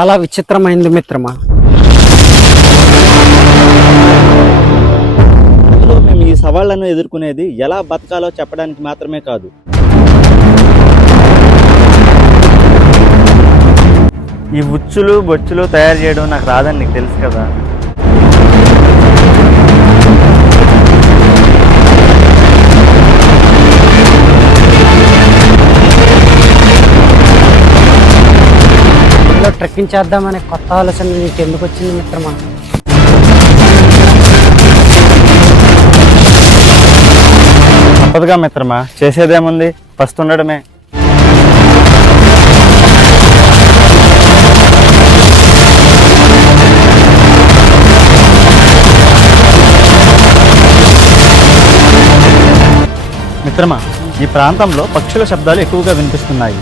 చాలా విచిత్రమైంది మిత్రమా. మేము ఈ సవాళ్లను ఎదుర్కొనేది ఎలా బతకాలో చెప్పడానికి మాత్రమే కాదు, ఈ ఉచ్చులు బొచ్చులు తయారు చేయడం నాకు రాదని నీకు తెలుసు కదా. ట్రెక్కింగ్ చేద్దామనే కొత్త ఆలోచన నీకు ఎందుకు వచ్చింది మిత్రమా? తప్పదుగా మిత్రమా, చేసేదేముంది, ఫస్ట్ ఉండడమే. మిత్రమా, ఈ ప్రాంతంలో పక్షుల శబ్దాలు ఎక్కువగా వినిపిస్తున్నాయి.